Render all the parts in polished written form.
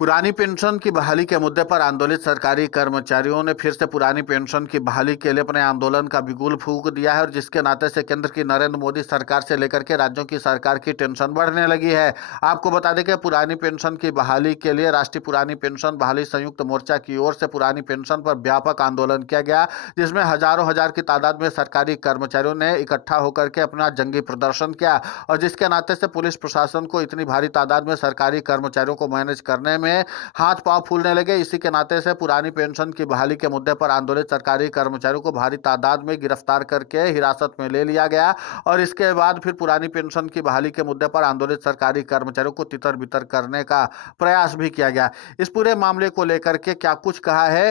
पुरानी पेंशन की बहाली के मुद्दे पर आंदोलित सरकारी कर्मचारियों ने फिर से पुरानी पेंशन की बहाली के लिए अपने आंदोलन का बिगुल फूंक दिया है और जिसके नाते से केंद्र की नरेंद्र मोदी सरकार से लेकर के राज्यों की सरकार की टेंशन बढ़ने लगी है। आपको बता दें कि पुरानी पेंशन की बहाली के लिए राष्ट्रीय पुरानी पेंशन बहाली संयुक्त मोर्चा की ओर से पुरानी पेंशन पर व्यापक आंदोलन किया गया, जिसमें हजारों हजार की तादाद में सरकारी कर्मचारियों ने इकट्ठा होकर के अपना जंगी प्रदर्शन किया और जिसके नाते से पुलिस प्रशासन को इतनी भारी तादाद में सरकारी कर्मचारियों को मैनेज करने में हाथ पांव फूलने लगे। इसी के नाते से पुरानी पेंशन की बहाली के मुद्दे पर आंदोलित सरकारी कर्मचारियों को भारी तादाद में गिरफ्तार करके हिरासत में ले लिया गया और इसके बाद फिर पुरानी पेंशन की बहाली के मुद्दे पर आंदोलित सरकारी कर्मचारियों को तितर बितर करने का प्रयास भी किया गया। इस पूरे मामले को लेकर के क्या कुछ कहा है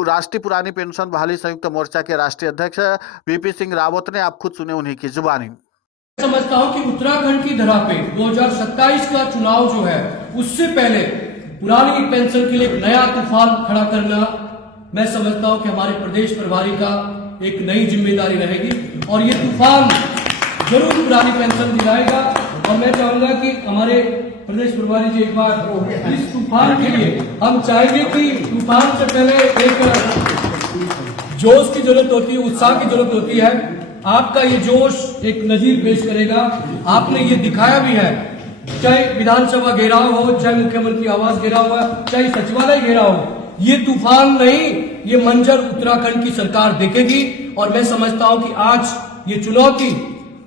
राष्ट्रीय पुरानी पेंशन बहाली संयुक्त मोर्चा के राष्ट्रीय अध्यक्ष वीपी सिंह रावत ने, आप खुद सुने उन्हीं की जुबानी। समझता हूं कि उत्तराखंड की धरा पे 2027 का चुनाव जो है उससे पहले पुरानी पेंशन के लिए एक नया तूफान खड़ा करना, मैं समझता हूं कि हमारे प्रदेश प्रभारी का एक नई जिम्मेदारी रहेगी और ये तूफान जरूर पुरानी पेंशन दिलाएगा। और मैं चाहूंगा कि हमारे प्रदेश प्रभारी जी एक बार इस तूफान के लिए हम चाहेंगे कि तूफान से पहले एक जोश की जरूरत होती है, उत्साह की जरूरत होती है। आपका ये जोश एक नजीर पेश करेगा। आपने ये दिखाया भी है, चाहे विधानसभा घेराव हो, चाहे मुख्यमंत्री आवास घेराव हो, चाहे सचिवालय घेराव हो, ये तूफान नहीं, ये मंजर उत्तराखंड की सरकार देखेगी। और मैं समझता हूं कि आज ये चुनौती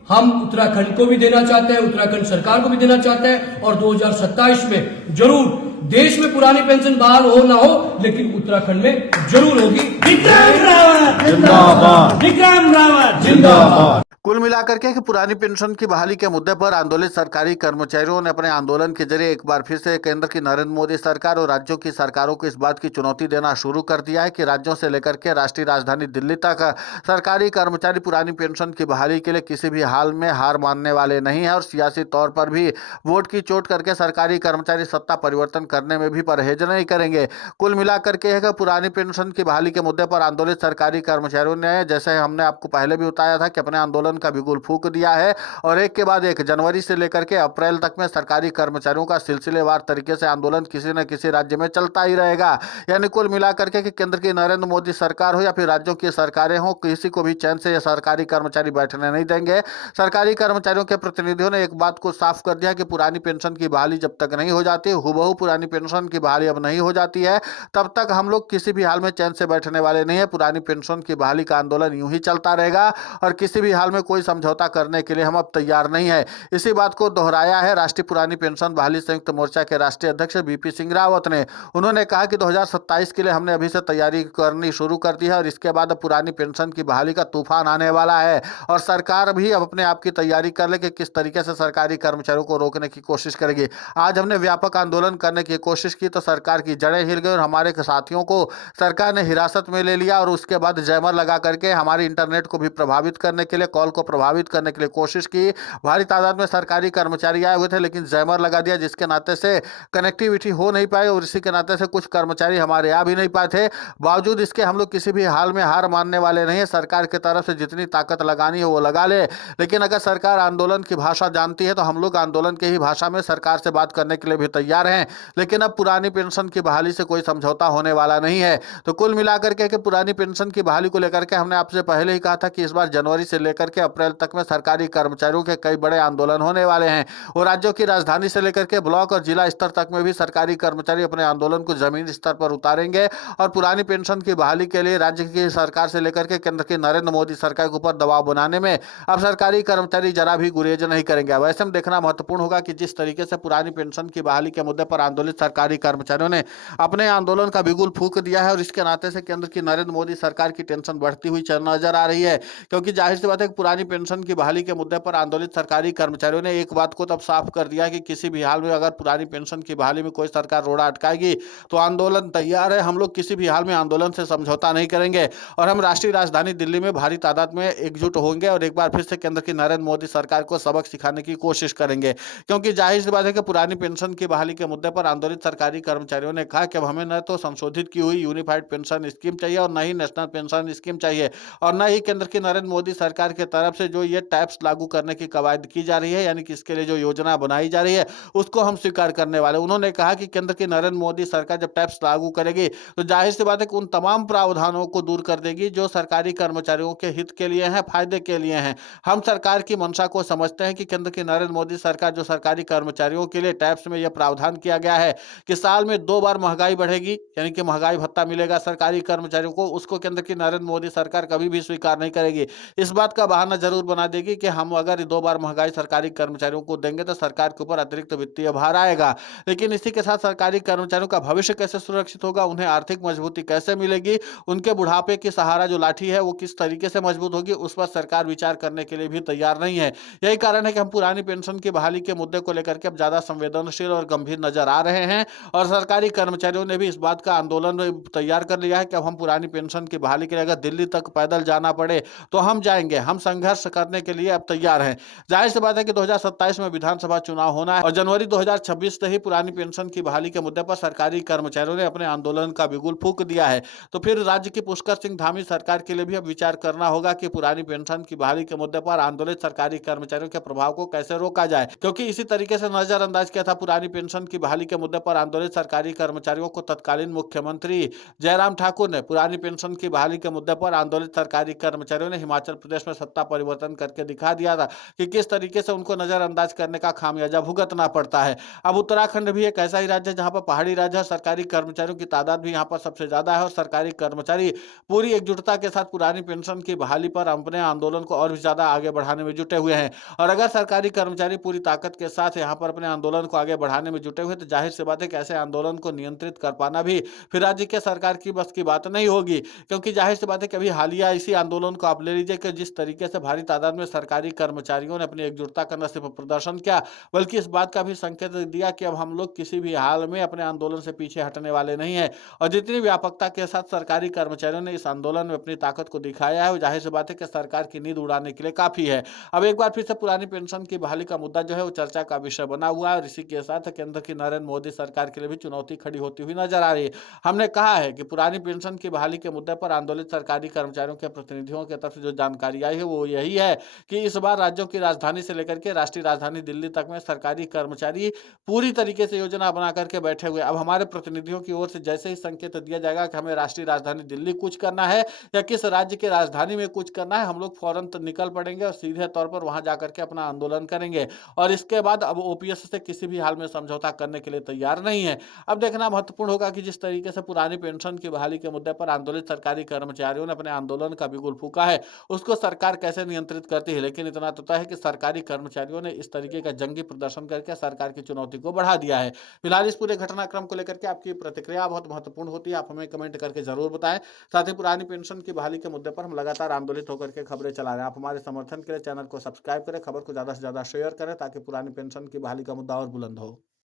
हम उत्तराखंड को भी देना चाहते हैं, उत्तराखंड सरकार को भी देना चाहते हैं और 2027 में जरूर देश में पुरानी पेंशन बहाल हो ना हो, लेकिन उत्तराखंड में जरूर होगी। विक्रम रावत जिंदाबाद, विक्रम रावत जिंदाबाद। कुल मिलाकर के कि पुरानी पेंशन की बहाली के मुद्दे पर आंदोलित सरकारी कर्मचारियों ने अपने आंदोलन के जरिए एक बार फिर से केंद्र की नरेंद्र मोदी सरकार और राज्यों की सरकारों को इस बात की चुनौती देना शुरू कर दिया है कि राज्यों से लेकर के राष्ट्रीय राजधानी दिल्ली तक सरकारी कर्मचारी पुरानी पेंशन की बहाली के लिए किसी भी हाल में हार मानने वाले नहीं है और सियासी तौर पर भी वोट की चोट करके सरकारी कर्मचारी सत्ता परिवर्तन करने में भी परहेज नहीं करेंगे। कुल मिलाकर के है पुरानी पेंशन की बहाली के मुद्दे पर आंदोलित सरकारी कर्मचारियों ने, जैसे हमने आपको पहले भी बताया था, कि अपने आंदोलन का बिगुल फूंक दिया है और एक के बाद एक जनवरी से लेकर के अप्रैल तक में सरकारी कर्मचारियों का सिलसिलेवार तरीके से आंदोलन किसी न किसी राज्य में चलता ही रहेगा। यानी कुल मिलाकर के कि केंद्र की नरेंद्र मोदी सरकार हो या फिर राज्यों की सरकारें हो, किसी को भी चैन से सरकारी कर्मचारी बैठने नहीं देंगे। सरकारी कर्मचारियों के प्रतिनिधियों ने एक बात को साफ कर दिया कि पुरानी पेंशन की बहाली जब तक नहीं हो जाती, हुबहू पुरानी पेंशन की बहाली अब नहीं हो जाती है, तब तक हम लोग किसी भी हाल में चैन से बैठने वाले नहीं है। पुरानी पेंशन की बहाली का आंदोलन यूं ही चलता रहेगा और किसी भी हाल में कोई समझौता करने के लिए हम अब तैयार नहीं है। इसी बात को दोहराया है राष्ट्रीय पुरानी पेंशन बहाली संयुक्त मोर्चा के राष्ट्रीय अध्यक्ष वीपी सिंह रावत ने। उन्होंने कहा कि 2027 के लिए हमने अभी से तैयारी करनी शुरू कर दी है और इसके बाद पुरानी पेंशन की बहाली का तूफान आने वाला है और सरकार भी अब अपने आप की तैयारी कर ले कि किस तरीके से सरकारी कर्मचारियों को रोकने की कोशिश करेगी। आज हमने व्यापक आंदोलन करने की कोशिश की तो सरकार की जड़ें हिल गई और हमारे साथियों को सरकार ने हिरासत में ले लिया और उसके बाद जैमर लगा करके हमारी इंटरनेट को भी प्रभावित करने के लिए, कॉल को प्रभावित करने के लिए कोशिश की। भारी तादाद में सरकारी कर्मचारी आए हुए थे लेकिन जैमर लगा दिया, जिसके नाते से कनेक्टिविटी हो नहीं पाई और इसी के नाते से कुछ कर्मचारी हमारे आ भी नहीं पाए थे। बावजूद इसके हम लोग किसी भी हाल में हार मानने वाले नहीं है। सरकार की तरफ से जितनी ताकत लगानी है वो लगा ले, लेकिन अगर सरकार आंदोलन की भाषा जानती है तो हम लोग आंदोलन की ही भाषा में सरकार से बात करने के लिए भी तैयार हैं। लेकिन अब पुरानी पेंशन की बहाली से कोई समझौता होने वाला नहीं है। तो कुल मिलाकर के पुरानी पेंशन की बहाली को लेकर के हमने आपसे पहले ही कहा था कि इस बार जनवरी से लेकर के अप्रैल तक में सरकारी कर्मचारियों के कई बड़े आंदोलन होने वाले हैं और राज्यों की राजधानी से लेकर के ब्लॉक और जिला स्तर तक में भी सरकारी कर्मचारी अपने आंदोलन को जमीन स्तर पर उतारेंगे और पुरानी पेंशन की बहाली के लिए राज्य की सरकार से लेकर के केंद्र की नरेंद्र मोदी सरकार के ऊपर दबाव बनाने में अब सरकारी कर्मचारी जरा भी गुरेज नहीं करेंगे। अब ऐसे में देखना महत्वपूर्ण होगा कि जिस तरीके से पुरानी पेंशन की बहाली के मुद्दे पर आंदोलित सरकारी कर्मचारियों ने अपने आंदोलन का बिगुल फूंक दिया है और इसके नाते से केंद्र की नरेंद्र मोदी सरकार की टेंशन बढ़ती हुई नजर आ रही है, क्योंकि जाहिर सी बात है कि पुरानी पेंशन की बहाली के मुद्दे पर आंदोलित सरकारी कर्मचारियों ने एक बात को तब साफ कर दिया कि किसी भी हाल में अगर पुरानी पेंशन की बहाली में कोई सरकार रोड़ा अटकाएगी तो आंदोलन तैयार है। हम लोग किसी भी हाल में आंदोलन से समझौता नहीं करेंगे और हम राष्ट्रीय राजधानी दिल्ली में भारी तादाद में एकजुट होंगे और एक बार फिर से केंद्र की नरेंद्र मोदी सरकार को सबक सिखाने की कोशिश करेंगे, क्योंकि जाहिर सी बात है कि पुरानी पेंशन की बहाली के मुद्दे पर आंदोलित सरकारी कर्मचारियों ने कहा कि अब हमें न तो संशोधित की हुई यूनिफाइड पेंशन स्कीम चाहिए और न ही नेशनल पेंशन स्कीम चाहिए और न ही केंद्र की नरेंद्र मोदी सरकार के तरफ से जो ये टैक्स लागू करने की कवायद की जा रही है, यानी कि इसके लिए जो योजना बनाई जा रही है, उसको हम स्वीकार करने वाले। उन्होंने कहा कि केंद्र की नरेंद्र मोदी सरकार जब टैक्स लागू करेगी, तो जाहिर सी बात है कि उन तमाम प्रावधानों को दूर कर देगी जो सरकारी कर्मचारियों के हित के लिए हैं, फायदे के लिए हैं। हम सरकार की मंशा को समझते हैं कि केंद्र की नरेंद्र मोदी सरकार जो सरकारी कर्मचारियों के लिए टैक्स में यह प्रावधान किया गया है कि साल में 2 बार महंगाई बढ़ेगी, यानी कि महंगाई भत्ता मिलेगा सरकारी कर्मचारियों को, उसको केंद्र की नरेंद्र मोदी सरकार कभी भी स्वीकार नहीं करेगी। इस बात का बहाना जरूर बना देगी कि हम अगर 2 बार महंगाई सरकारी कर्मचारियों को देंगे तो सरकार के ऊपर अतिरिक्त वित्तीय भार आएगा। लेकिन इसी के साथ सरकारी कर्मचारियों का भविष्य कैसे सुरक्षित होगा, उन्हें आर्थिक मजबूती कैसे मिलेगी, उनके बुढ़ापे की सहारा जो लाठी है वो किस तरीके से मजबूत होगी, उस पर सरकार विचार करने के लिए भी तैयार नहीं है। यही कारण है कि हम पुरानी पेंशन की बहाली के मुद्दे को लेकर के अब ज्यादा संवेदनशील और गंभीर नजर आ रहे हैं और सरकारी कर्मचारियों ने भी इस बात का आंदोलन तैयार कर लिया है कि अब हम पुरानी पेंशन की बहाली के लिए अगर दिल्ली तक पैदल जाना पड़े तो हम जाएंगे, हम संघर्ष करने के लिए अब तैयार हैं। जाहिर सी बात है कि 2027 में विधानसभा चुनाव होना है और जनवरी 2026 से ही पुरानी पेंशन की बहाली के मुद्दे पर सरकारी कर्मचारियों ने अपने आंदोलन का बिगुल फूंक दिया है। तो फिर राज्य की पुष्कर सिंह धामी सरकार के लिए भी अब विचार करना होगा कि पुरानी पेंशन की बहाली के मुद्दे पर आंदोलित सरकारी कर्मचारियों के प्रभाव को कैसे रोका जाए, क्योंकि इसी तरीके से नजरअंदाज किया था पुरानी पेंशन की बहाली के मुद्दे पर आंदोलित सरकारी कर्मचारियों को तत्कालीन मुख्यमंत्री जयराम ठाकुर ने। पुरानी पेंशन की बहाली के मुद्दे पर आंदोलित सरकारी कर्मचारियों ने हिमाचल प्रदेश में सत्ता परिवर्तन करके दिखा दिया था कि किस तरीके से उनको नजरअंदाज करने का खामियाजा भुगतना पड़ता है। अब उत्तराखंड भी एक ऐसा ही राज्य है जहां पर पहाड़ी राज्य है, सरकारी कर्मचारियों की तादाद भी यहां पर सबसे ज्यादा है और सरकारी कर्मचारी पूरी एकजुटता के साथ पुरानी पेंशन की बहाली पर अपने आंदोलन को और भी ज्यादा आगे बढ़ाने में जुटे हुए हैं। और अगर सरकारी कर्मचारी पूरी ताकत के साथ यहाँ पर अपने आंदोलन को आगे बढ़ाने में जुटे हुए तो जाहिर सी बात है कि ऐसे आंदोलन को नियंत्रित कर पाना भी फिर राज्य के सरकार की बस की बात नहीं होगी, क्योंकि जाहिर सी बात है कि अभी हालिया इसी आंदोलन को आप ले लीजिए कि जिस तरीके से भारी तादाद में सरकारी कर्मचारियों ने अपनी एकजुटता का न सिर्फ प्रदर्शन किया बल्कि इस बात का भी संकेत दिया कि अब हम लोग किसी भी हाल में अपने आंदोलन से पीछे हटने वाले नहीं है। और जितनी व्यापकता के साथ सरकारी कर्मचारियों ने इस आंदोलन में अपनी ताकत को दिखाया है वो जाहिर सी बात है कि सरकार की नींद उड़ाने के लिए काफी है। अब एक बार फिर से पुरानी पेंशन की बहाली का मुद्दा जो है वो चर्चा का विषय बना हुआ है और इसी के साथ केंद्र की नरेंद्र मोदी सरकार के लिए भी चुनौती खड़ी होती हुई नजर आ रही है। हमने कहा है कि पुरानी पेंशन की बहाली के मुद्दे पर आंदोलित सरकारी कर्मचारियों के प्रतिनिधियों की तरफ से जो जानकारी आई है वो यही है कि इस बार राज्यों की राजधानी से लेकर के राष्ट्रीय राजधानी दिल्ली तक में सरकारी कर्मचारी पूरी तरीके से योजना बना करके बैठे हुए। अब हमारे प्रतिनिधियों की ओर से जैसे ही संकेत दिया जाएगा कि हमें राष्ट्रीय राजधानी दिल्ली कुछ करना है या किस राज्य की राजधानी में कुछ करना है, हम लोग फौरन निकल पड़ेंगे और सीधे तौर पर वहां जाकर के अपना आंदोलन करेंगे। और इसके बाद अब ओपीएस से किसी भी हाल में समझौता करने के लिए तैयार नहीं है। अब देखना महत्वपूर्ण होगा कि जिस तरीके से पुरानी पेंशन की बहाली के मुद्दे पर आंदोलित सरकारी कर्मचारियों ने अपने आंदोलन का बिगुल फूंका है उसको सरकार कैसे नियंत्रित करती है। लेकिन इतना तो तय है कि सरकारी कर्मचारियों ने इस तरीके का जंगी प्रदर्शन करके सरकार की चुनौती को बढ़ा दिया है। फिलहाल इस पूरे घटनाक्रम को लेकर के आपकी प्रतिक्रिया बहुत महत्वपूर्ण होती है, आप हमें कमेंट करके जरूर बताएं। साथ ही पुरानी पेंशन की बहाली के मुद्दे पर हम लगातार आंदोलित होकर के खबरें चला रहे हैं। आप हमारे समर्थन के लिए चैनल को सब्सक्राइब करें, खबर को ज्यादा से ज्यादा शेयर करें ताकि पुरानी पेंशन की बहाली का मुद्दा और बुलंद हो।